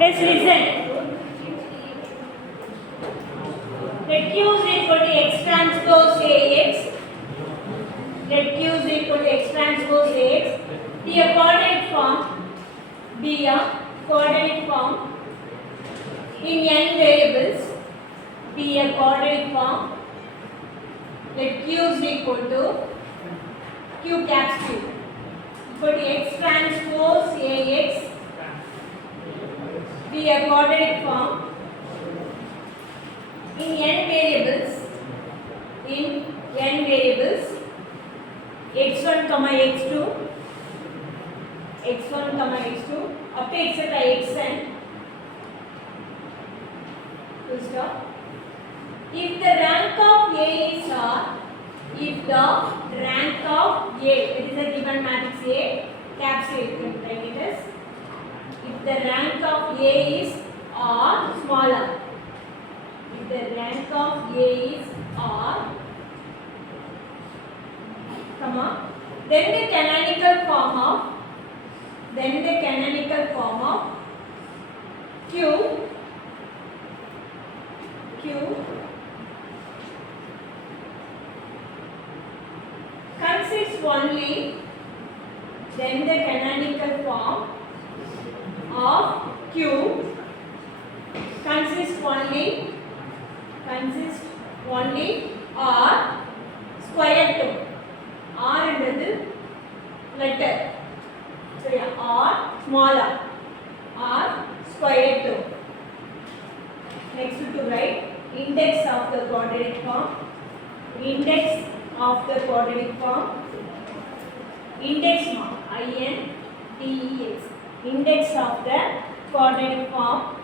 Let's listen. Let Q is equal to X transpose AX. Let Q is equal to X transpose AX. Be a coordinate form. Be a coordinate form in n variables. Be a coordinate form. Let Q is equal to Q caps Q equal to X transpose AX. Be a coordinate form in n variables. In n variables, x1 comma x2, x1 comma x2 up to etc. xn. Full stop. If the rank of A is R, if the rank of A, it is a given matrix A, caps A, you can write it as. If the rank of A is R, smaller. If the rank of A is R, comma, then the canonical form of Q consists only, then the canonical form of Q consists only R square term. R is letter. So yeah, R smaller. R square term. Next to write index of the quadratic form. Index of the quadratic form. Index mark INDEX. Index of the quadratic form.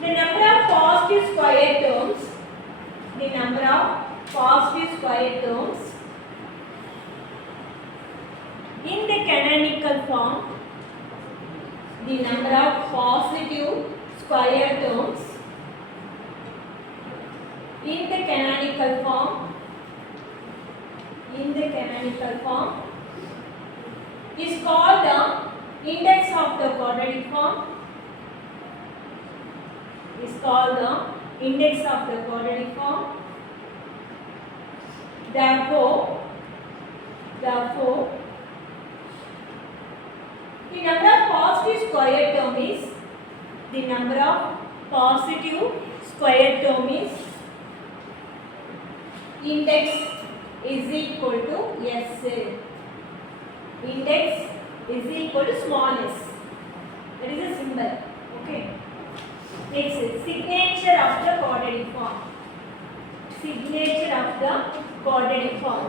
The number of positive square terms. The number of positive square terms in the canonical form. The number of positive square terms in the canonical form. In the canonical form is called the index of the quadratic form. Is called the index of the quadratic form. Therefore, the number of positive square term is index is equal to S. Index is equal to small s. That is a symbol. Okay. Next is signature of the quadratic form. Signature of the quadratic form.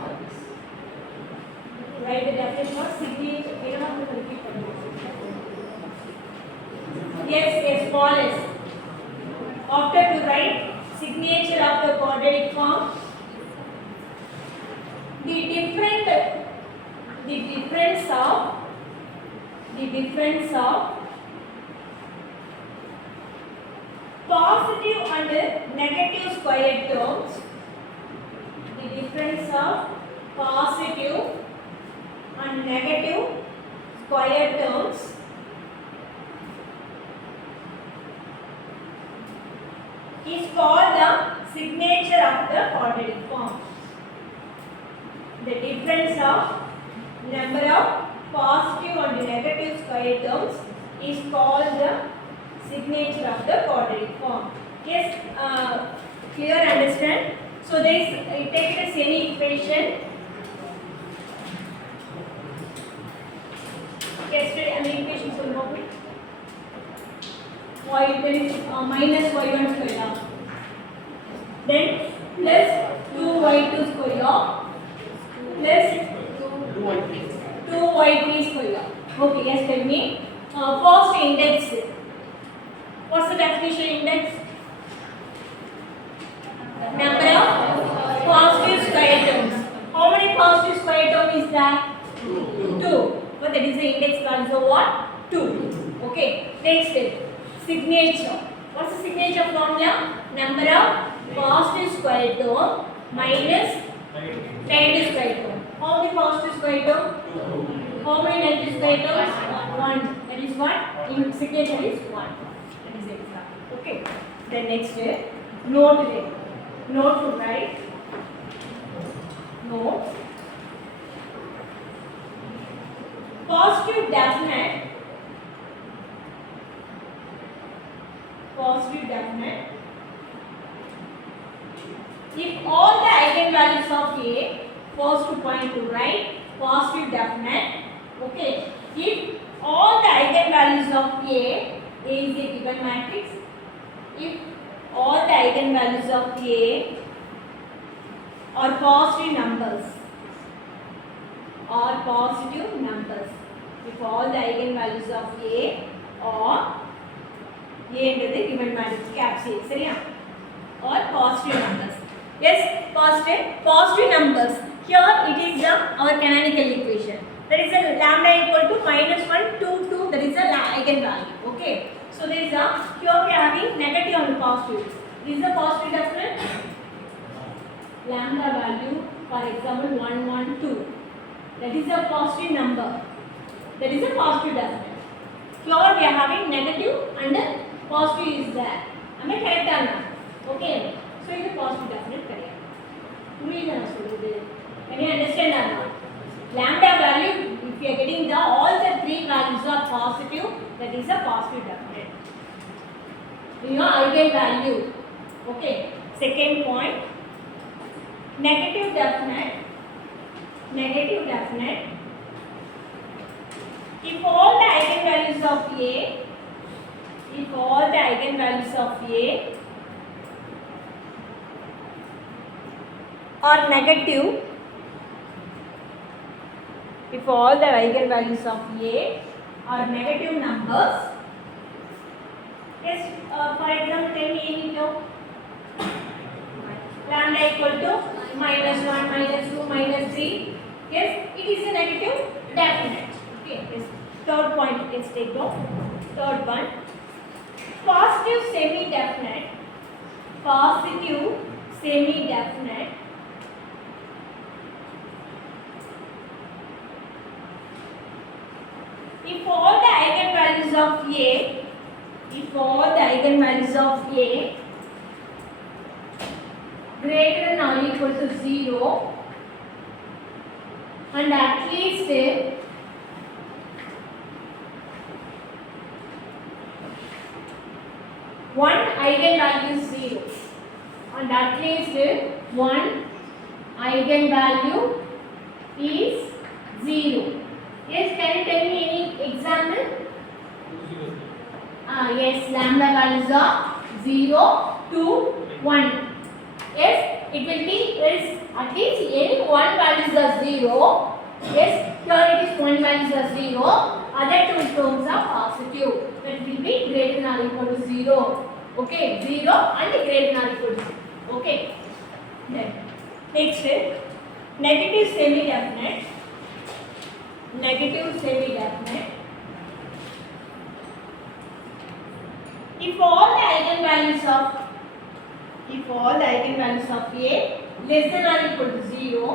Write the definition of signature. We don't have to repeat it. Yes, small s. After to write signature of the quadratic form, the difference of positive and negative square terms. The difference of positive and negative square terms is called the signature of the quadratic form. The difference of number of positive and negative square terms is called the signature of the quadratic form. Yes, clear, understand? So there is, take it as any equation. Yes, any equation solve. Y, there is minus y1 square. Then plus 2y2 square plus 2y3 square. Okay, yes, tell me. First index. What's the definition index? Number of positive square terms. How many positive square terms is that? 2. But that is the index called. So what? 2. Okay. Next step. Signature. What's the signature formula? Number of positive square term minus negative square term. How we by term? How many negatives by terms? 1. That is what? In second that is 1. That is example. Okay. Then next note there. Note to write. Note. Positive definite. Positive definite. If all the eigenvalues of A, first point to write positive definite. Okay. If all the eigenvalues of A is a given matrix. If all the eigenvalues of A are positive numbers. Or positive numbers. If all the eigenvalues of A are A into the given matrix caps A, சரியா? Or positive numbers. Yes, positive numbers. Here it is our canonical equation. There is a lambda equal to -1, 2, 2. That is a eigenvalue. Okay. So there is a here we are having negative and positive. This is a positive definite. Lambda value, for example, 1, 1, 2. That is a positive number. That is a positive definite. Here we are having negative and positive is there. Am I correct or not? Okay. So it is positive definite correct. Can you understand or not? Lambda value, if you are getting all the three values are positive, that is a positive definite. Your eigenvalue. Okay. Second point. Negative definite. Negative definite. If all the eigenvalues of A, if all the eigenvalues of A are negative, if all the eigenvalues of A are negative numbers, yes, for example, tell me any term. Lambda equal to -1, -2, -3. Yes, it is a negative definite. Okay, yes. Third point, let's take the third one. Positive semi-definite. Positive semi-definite. If all the eigenvalues of A, if all the eigenvalues of A greater than or equal to 0 and at least one eigenvalue is 0 and at least one eigenvalue is 0. Yes, can you tell me any example? Yes, lambda values are 0 to 1. Yes, it will be, there is at least any one values are 0. Yes, here it is one values are 0. Other two terms are positive. That will be greater than or equal to 0. Okay, 0 and greater than or equal to 0. Okay. Then next, negative semi-definite. Negative semi-definite. If all the eigenvalues of A less than or equal to 0,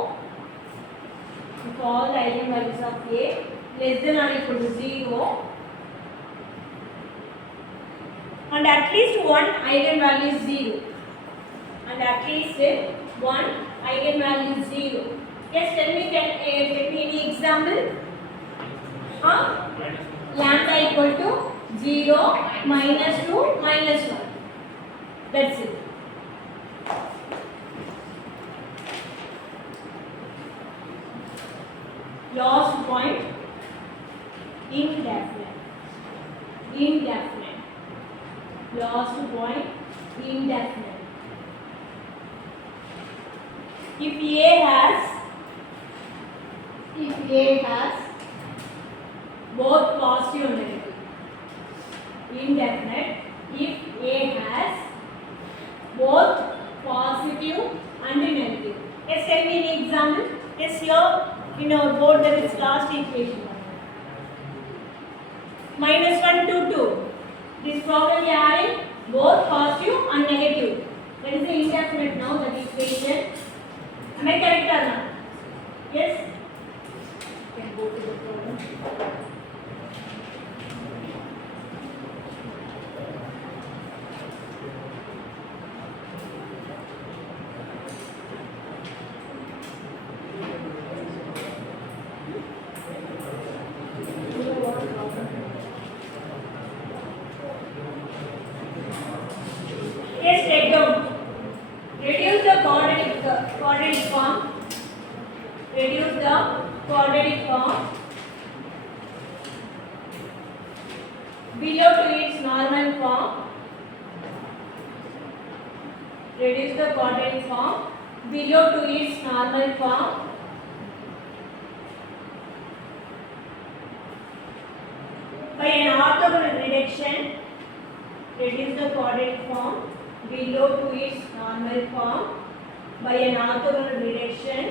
if all the eigenvalues of A less than or equal to 0 and at least one eigenvalue is 0 and at least one eigenvalue is 0. Yes, tell me any example. Lambda equal to 0, -2, -1. That's it. Last point, indefinite. Indefinite. Last point, indefinite. If A has both positive and negative. Indefinite. If A has both positive and negative. Yes, tell me an example. Yes, here in our board there is last equation. -1 to 2. This problem we are having both positive and negative. That is the indefinite now, that equation. Am I correct or not? Yes? Yes, take down. Reduce the quadratic form. Reduce the quadratic form below to its normal form. Reduce the quadratic form below to its normal form. By an orthogonal reduction. Reduce the quadratic form below to its normal form by an orthogonal reduction.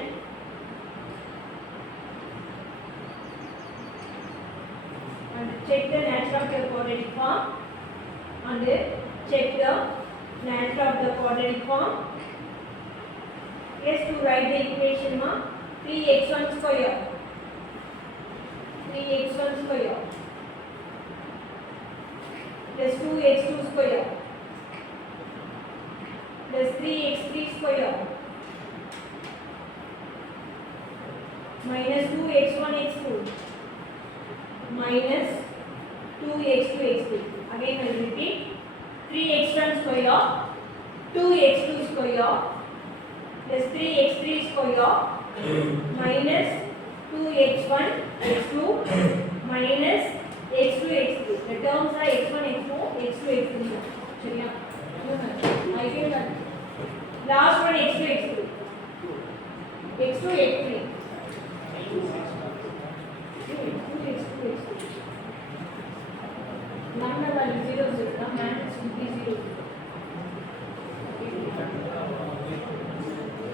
And check the nature of the quadratic form. And check the nature of the quadratic form. Yes, to write the equation 3x1 square. 3x1 square plus 2x2 square plus 3x3 square minus 2x1 x2 minus 2x2 x3. Again I will repeat. 3x1 square 2x2 square plus 3x3 square minus 2x1 x2 minus x2 x3. The terms are x1 x2 x2 x3. चलिए I can last one x2 x3 x2 x3 number value 0 0 the matrix will be 0.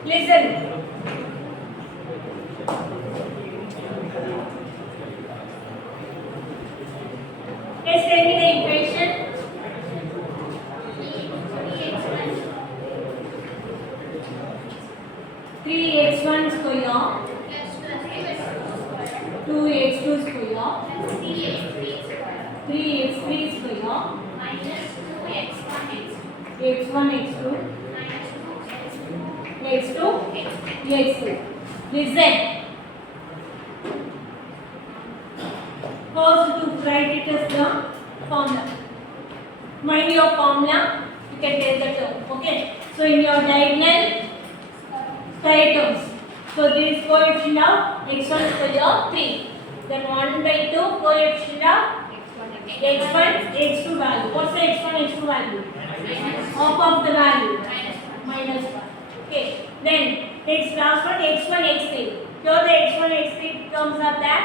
Listen. Yes, tell me the equation. 3x1 square 2x2 square 3x3 square minus 2x1 x1 x2 x2 x3. Listen. First to write it as the formula. Mind your formula, you can tell the term. Okay. So in your diagonal square terms. So this coefficient of x1 square 3. Then 1 by 2 coefficient of x1 x2 value. What's the x1 x2 value? Half of the value. Minus 1. Okay. Then next last one x1 x3. Here the x1 x3 terms are there.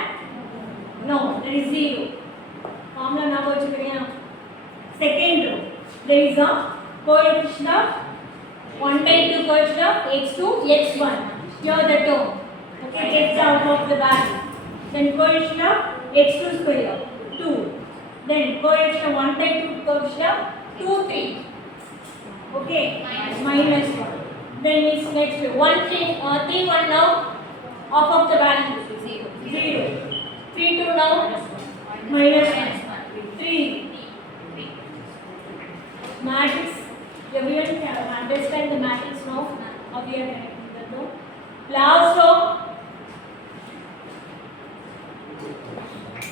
No, there is 0. Formula now second row. There is a coefficient of 1 by 2 coefficient of x2 x1. Here the term. Okay, takes out of the value. Then coefficient of x2 square 2. Then coefficient 1 by 2 coefficient of 2 3. Okay, minus 1. Then it's next 1 3 3 1 now. Half of the value 0. 3 2 now minus 1 3. Matrix. Everyone can understand the matrix now. How we are connecting the two. Last row.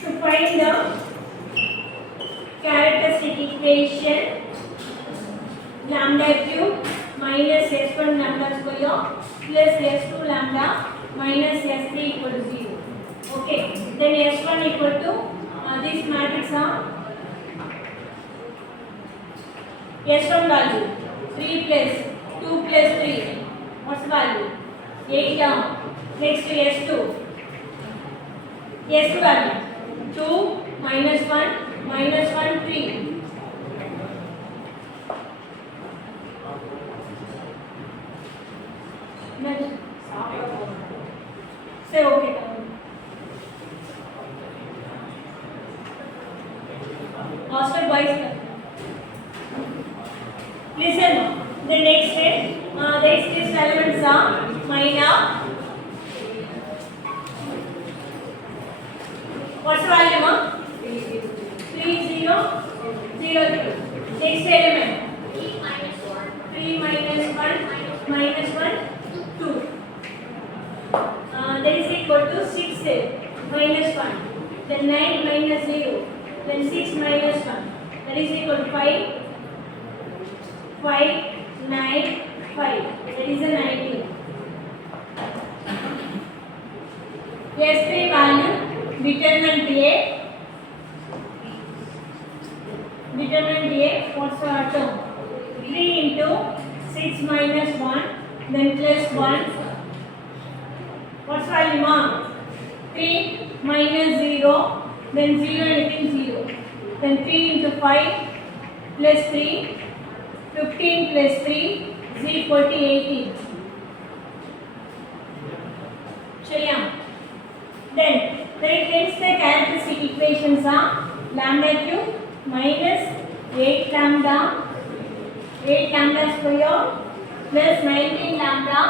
To find the characteristic equation, lambda cube minus s1 lambda square plus s2 lambda minus s3 equal to 0. Okay, then s1 equal to this matrix s1 value 3 plus 2 plus 3. What's the value? 8 down. Next to s2. S2 value 2 minus 1 3. Next. Say okay. Master boys. Listen. The next step. These elements are minor. What's the value? 3003. Next element. 3 minus 1. 3 minus 1 minus 1 2. That is equal to 6 minus 1. Then 9 minus 0. Then 6 minus 1. That is equal to 5. 5 9 5. That is a 19. S3 value determinant A. Determinant A. What's the term? 3 into 6 minus 1. Then plus 1. What's the value? 3 minus 0. Then 0 anything 0. Then 3 into 5 plus 3. 15 plus 3 is equal to 18. Shariya. Then hence the characteristic equations are lambda cube minus 8 lambda square plus 19 lambda.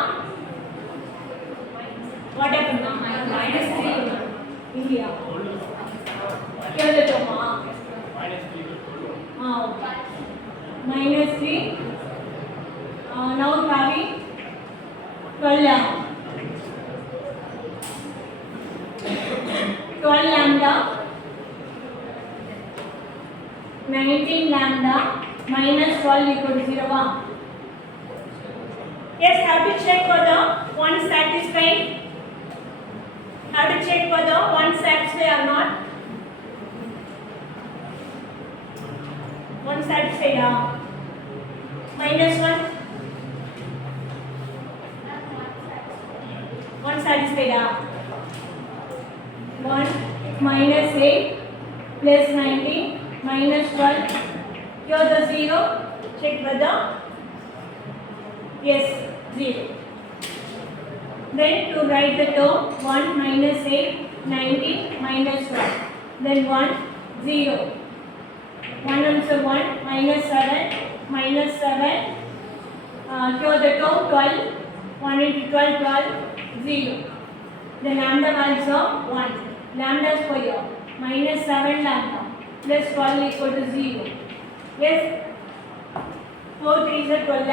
What happened now? Minus 3 India. Here the term. Okay. Minus 3. Now having 12 lambda 19 lambda minus 12 equal to 0. Yes, have to check whether one satisfied. Have to check whether one satisfied or not. One satisfied. Minus 1. One satisfied. 1 minus 8 plus 19 minus 12. Here the 0. Check whether. Yes, 0. Then to write the term 1 minus 8 19 minus 12. Then 1 0. 1 answer 1 minus 7 minus 7. Here the term 12. 1 into 12 12 0. The lambda values are 1. Lambda square minus 7 lambda plus 12 equal to 0. Yes. 4 3 is 12.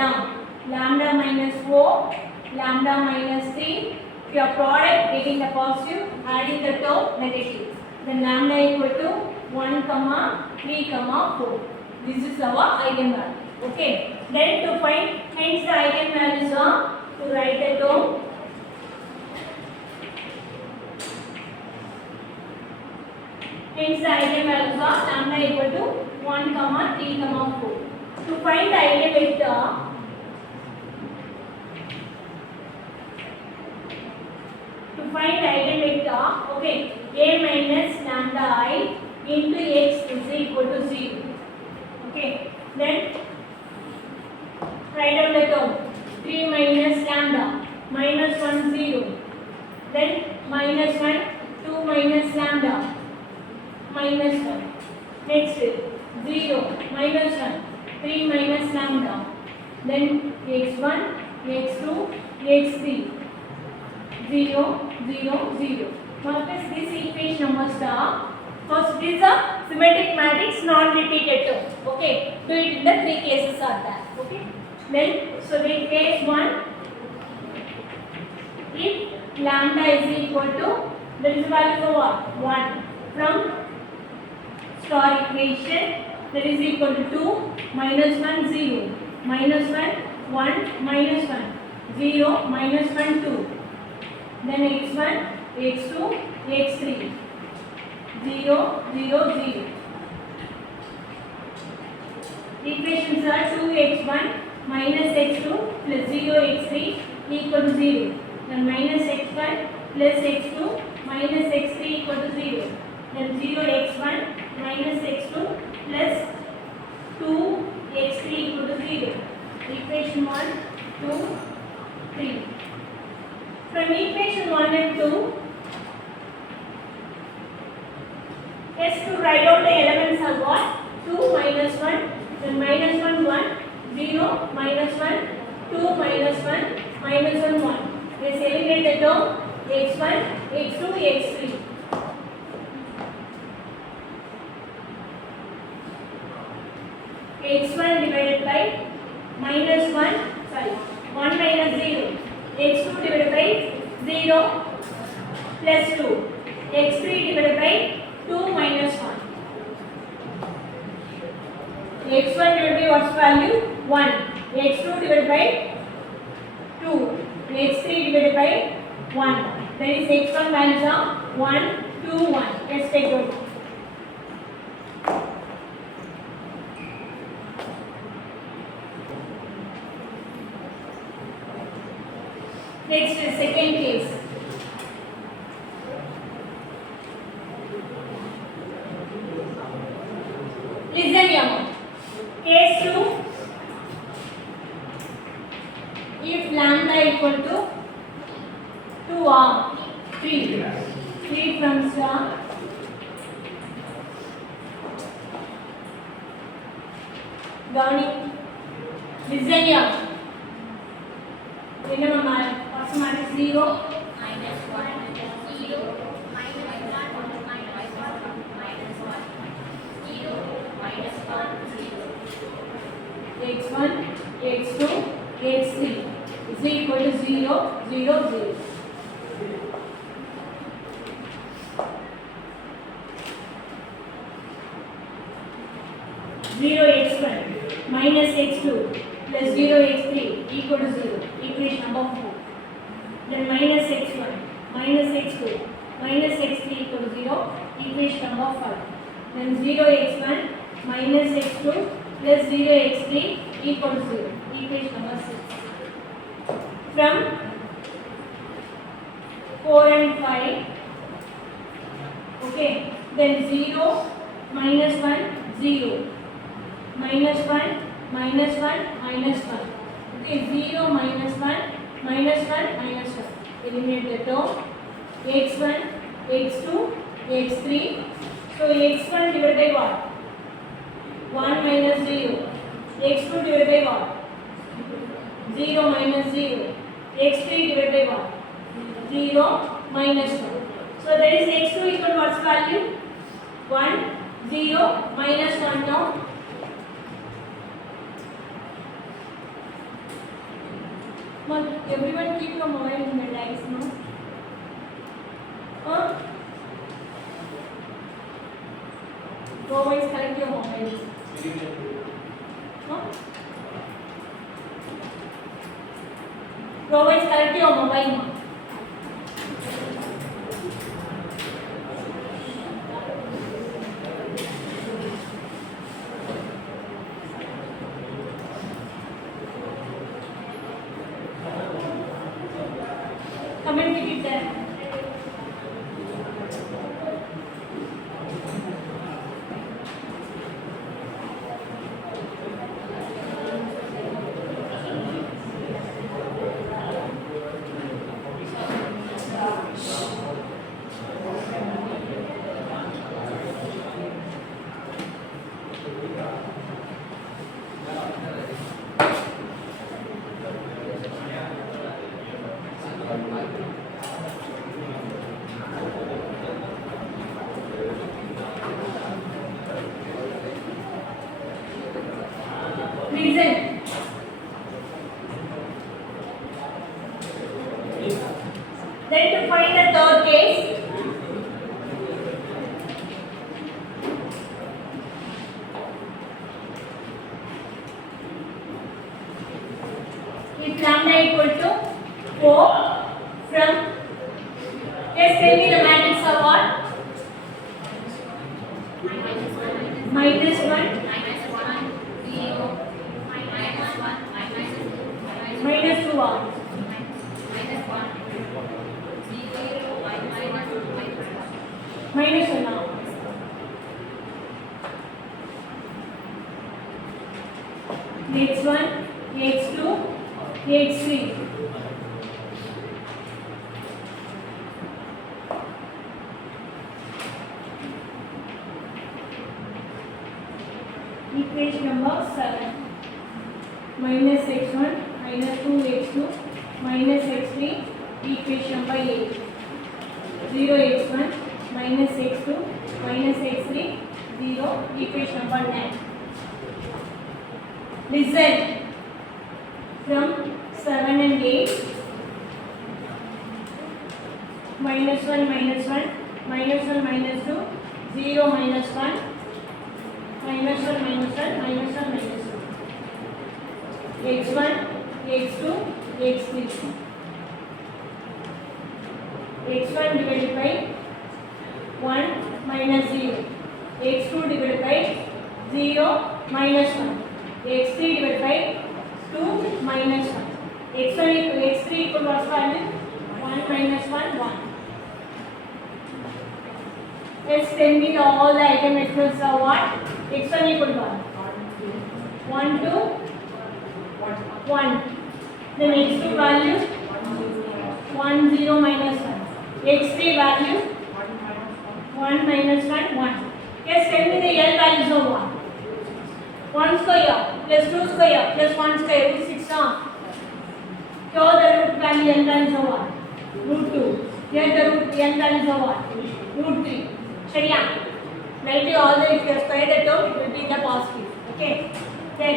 Lambda minus 4. Lambda minus 3. Your product getting the positive, adding the term negative. Then lambda equal to 1 comma 3 comma 4. This is our eigenvalue. Okay. Then to find hence the eigenvalues are to write the term. Hence the eigenvalues are lambda equal to 1 comma 3 comma 4. To find the eigenvector, okay, a minus lambda I into x is equal to 0. Okay, then write down the term 3 minus lambda minus 1 0. Then minus 1 2 minus lambda minus 1. Next 0 minus 1 3 minus lambda. Then x1 x2 x3 0 0 0. What is this equation number star? First it is a symmetric matrix non-repeated term. Okay, do it in the 3 cases are there. Okay, then so in case 1, if lambda is equal to, there is a value for what? 1 from star equation, that is equal to 2 minus 1 0 minus 1 1 minus 1 0 minus 1 2. Then x1 x2 x3 0 0 0. Equations are 2x1 minus x2 plus 0 x3 equal to 0. Then minus x1 plus x2 minus x3 equal to 0. Then 0 x1 minus x2 plus 2 x3 equal to 0. Equation 1 2 3. From equation 1 and 2, yes, to write out the elements are what? 2 minus 1, then minus 1 1, 0 minus 1, 2 minus 1, minus 1 1. Let's eliminate the term x1, x2, x3. x1 divided by minus 1, sorry, 1 minus 0, x2 divided by 0 plus 2, x3 divided by 2 minus 1. x1 divided by what's value? 1, x2 divided by 2, x3 divided by 1. That is x1 values are 1, 2, 1. Let's take those. Next is second case. Listen here. Case 2. If lambda equal to 2 or 3. 3 from star. Gani. Listen here. Remember, what's matrix 0? minus 1, 0, minus 1, minus 1, minus 1, 0, minus 1, 0. x1, x2, x3 is equal to 0, 0, 0. Zero x1 minus x2 plus 0 x3 equal to 0. Equation number 4. Then minus x1 minus x2 minus x3 equal to 0. Equation number 5. Then 0 x1 minus x2 plus 0 x3 equal to 0. Equation number 6. From 4 and 5. Okay. Then 0 minus 1 0. Minus 1 minus 1 minus 1. Okay. 0 minus 1 minus 1 minus 1. Eliminate the term. x1 x2 x3. So x1 divided by what? 1 minus 0. x2 divided by what? 0 minus 0. x3 divided by what? 0 minus 1. So that is x2 equal to what's value? 1, 0 minus 1 now. Well, everyone keep your mobile in the bags, no? Huh? Go always collect your mobiles. Huh? Go always collect your mobile. Come and keep it there. Listen. Then to find the third case, if lambda equal to 4 from, let's tell me the matrix of what? Minus 1, minus 1, 0, minus 1, minus 2 what? minus 1, 0, Minus 1 now. x1, x2, x3. Equation number 7. Minus x1 minus 2x2 minus x3. Equation number 8. 0 x1 minus x2 minus x3 0. Equation number 9. Listen. From 7 and 8. Minus 1, minus 1. Minus 1, minus 2. 0, minus 1. Minus 1, minus 1. Minus 1, minus 2. x1, x2, x3. x1 divided by 1 minus 0. x2 divided by 0 minus 1. x3 divided by 2 minus 1. x1 equal x3 equal to what value? 1 minus 1, 1. Let's tell me all the eigenvectors are what? x1 equal to what? 1, 2, 1. Then x2 value 1, 0 minus 1. x3 value 1 minus 1, 1. Yes, tell me the L values of 1. 1 square plus 2 square plus 1 square is 6. Here the root value L values of 1. Root 2. Here the root L values of 1. Root 3. Shariya. Write all the, if you square the term, it will be the positive. Okay. Then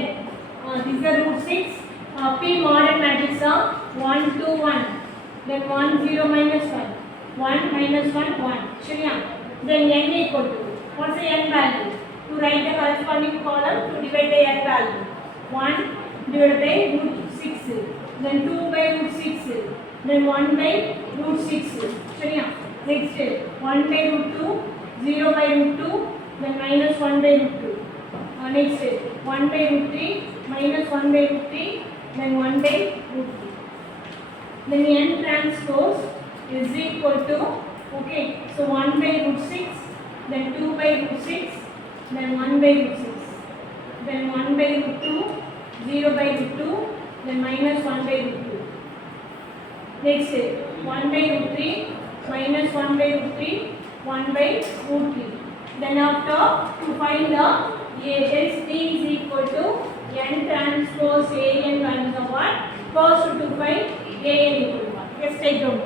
this is the root 6. P modern matrix are 1, 2, 1. Then 1, 0 minus 1. 1 minus 1, 1. Shariya. Then n equal to, what's the n value? To write the corresponding column to divide the n value. 1 divided by root 6. Then 2 by root 6. Then 1 by root 6. Shariya. Next 1 by root 2. 0 by root 2. Then minus 1 by root 2. Next 1 by root 3. Minus 1 by root 3. Then 1 by root 3. Then n transpose is equal to, okay, so 1 by root 6, then 2 by root 6, then 1 by root 6, then 1 by root 2, 0 by root 2, then minus 1 by root 2. Next 1 by root 3, minus 1 by root 3, 1 by root 3. Then after, to find the S P is equal to n transpose A n values of what? First to find A n equal to what? Let's take down.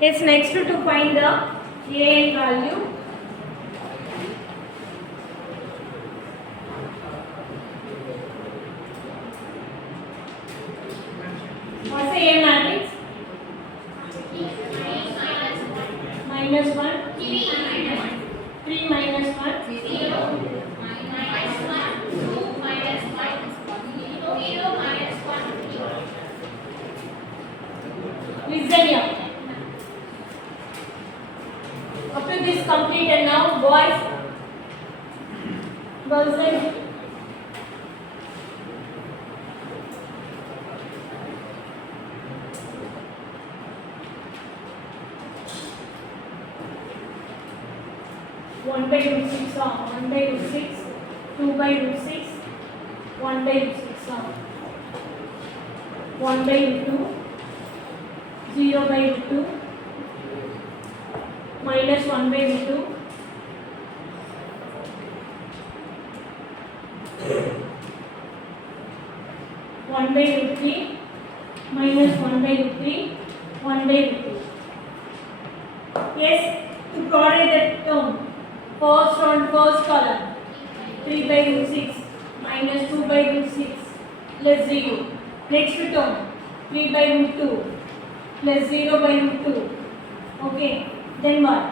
Yes, next to find the A n value. What's the A matrix? Minus 1, 3 minus 1, 0, minus 1, 2 minus 1, 0 minus 1, 3. Listen here. Up to this completed now, boys, girls and 1 by root 6 1 by root 6, 2 by root 6, 1 by root 6 1 by root 2, 0 by root 2, minus 1 by root 2, 1 by root 3, minus 1 by root 3, 1 by root 2. Yes, to provide that term. First on first column, 3 by root 6 minus 2 by root 6 plus 0. Next term, 3 by root 2 plus 0 by root 2. Okay, then what?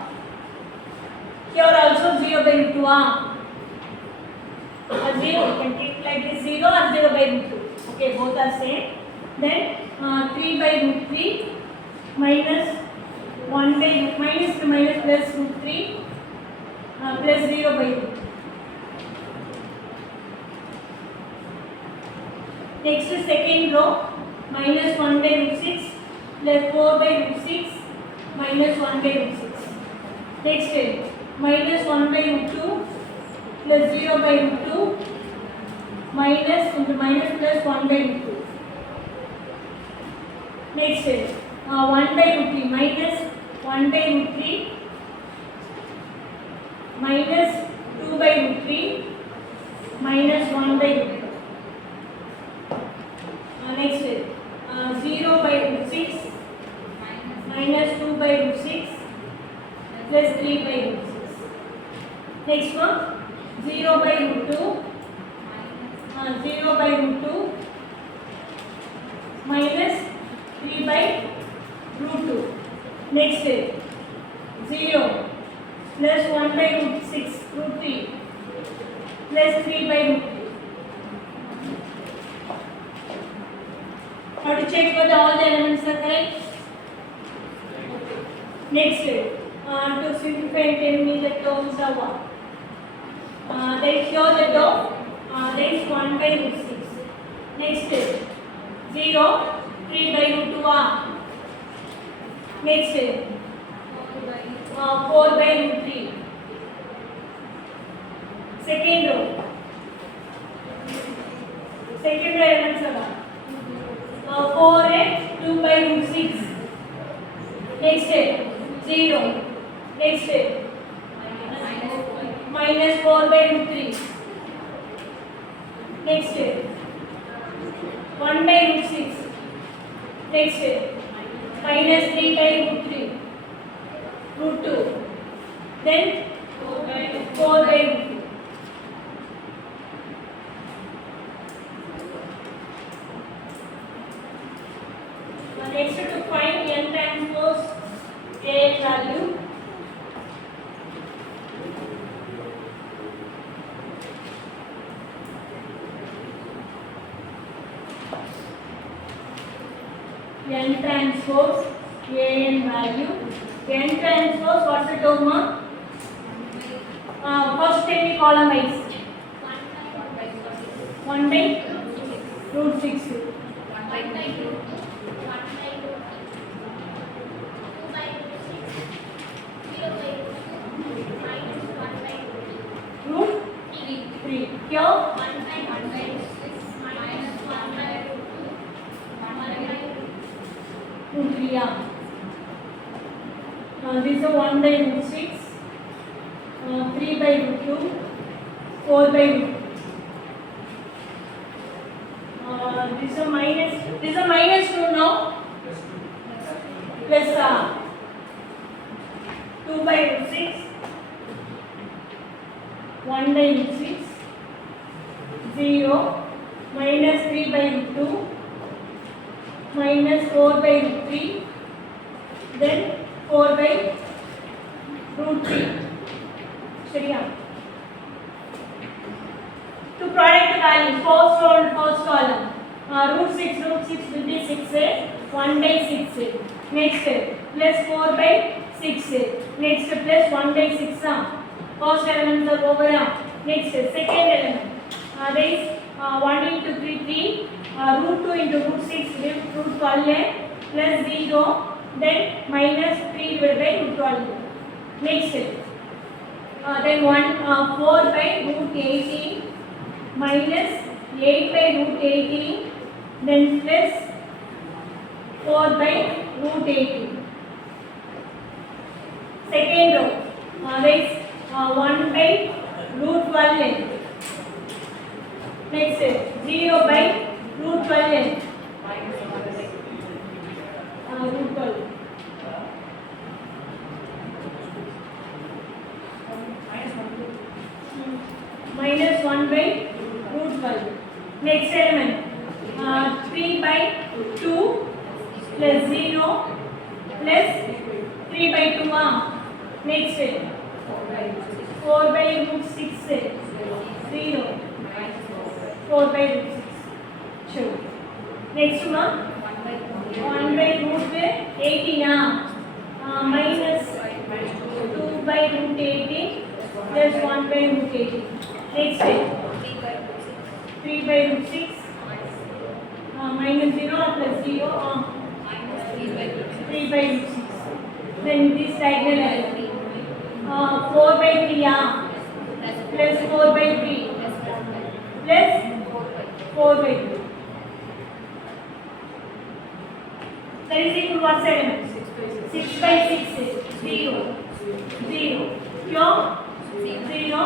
Here also 0 by root 2. A 0, you can take like this 0 or 0 by root 2. Okay, both are same. Then 3 by root 3 minus 1 by root minus to minus plus root 3. Plus 0 by root. Next second row, minus 1 by root 6 plus 4 by root 6 minus 1 by root 6. Next minus 1 by root 2 plus 0 by root 2 minus into minus plus 1 by root 2. Next 1 by root 3 minus 1 by root 3 minus 2 by root 3 minus 1 by root 2. Next 0 by root 6 minus 2 by root 6 plus 3 by root 6. Next one, 0 by root 2. 0 by root 2 minus 3 by root 2. Next, 0 plus 1 by root 6 root 3 plus 3 by root 3. How to check whether all the elements are correct? Next, to simplify and tell me the terms are what? Then here the term, there is 1 by root 6. Next, 0, 3 by root 2 r. Next, 4 by root 3. Second row. Second row elements are what? 4 and 2 by root 6. Next, 0. Next, minus 4 by root 3. Next, 1 by root 6. Next, minus 3 by root 3. Root 2. Then 4 by root 2. Next, to find n transpose A value. N transpose A value. N transpose, what's the term? First take the column wise. 1 by root 6. 1 by root 2, 1 by root 2 by root 6, 0 by root 2, minus 1 by Root 3. Here 1 by root 6, minus 1 by root 2, 1 by root 3. Yeah. This is 1 by root 6, 3 by root 2, 4 by root 2. This is a minus 2 now. Plus 2 by root 6, 1 by root 6, 0, minus 3 by root 2, minus 4 by root 3, then 4 by root 3. Shariya. To product the value, first column. Root 6 will be 6, 1 by 6. Next, plus 4 by 6. Next, plus 1 by 6. First elements are over. Next, second element. There is 1 into 3, 3. Root 2 into root 6, root 12. Plus 0. Then minus 3 divided by root 12. Next, then 4 by root 18. Minus 8 by root 18, then plus 4 by root 18. Second row, there is 1 by root 12. Next, 0 by root 12. Root 12. Minus 1 by root 12. Next element, 3 by 2 plus 0 plus 3 by 2. Next, 4 by root 6, 0, 4 by root 6. Sure. Next one, 1 by root 18. Minus 2 by root 18 plus 1 by root 18. Next, 3 by root 6, minus 0 plus 0, 3 by root 6. Then this diagonal element, 4 by 3, plus 4 by 3, plus 4 by 2. That is equal to what element? 6 by 6 is 0, 0. Here, 0,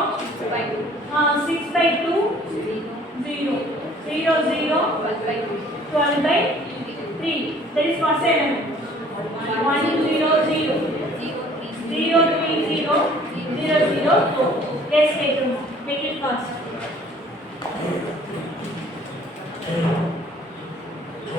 6 by 2, 0, 0, 0, 12 by 3. That is what element? 1, 0, 0, 0, 3, 0, 0, 0, 4. Yes, Setu. Make it fast.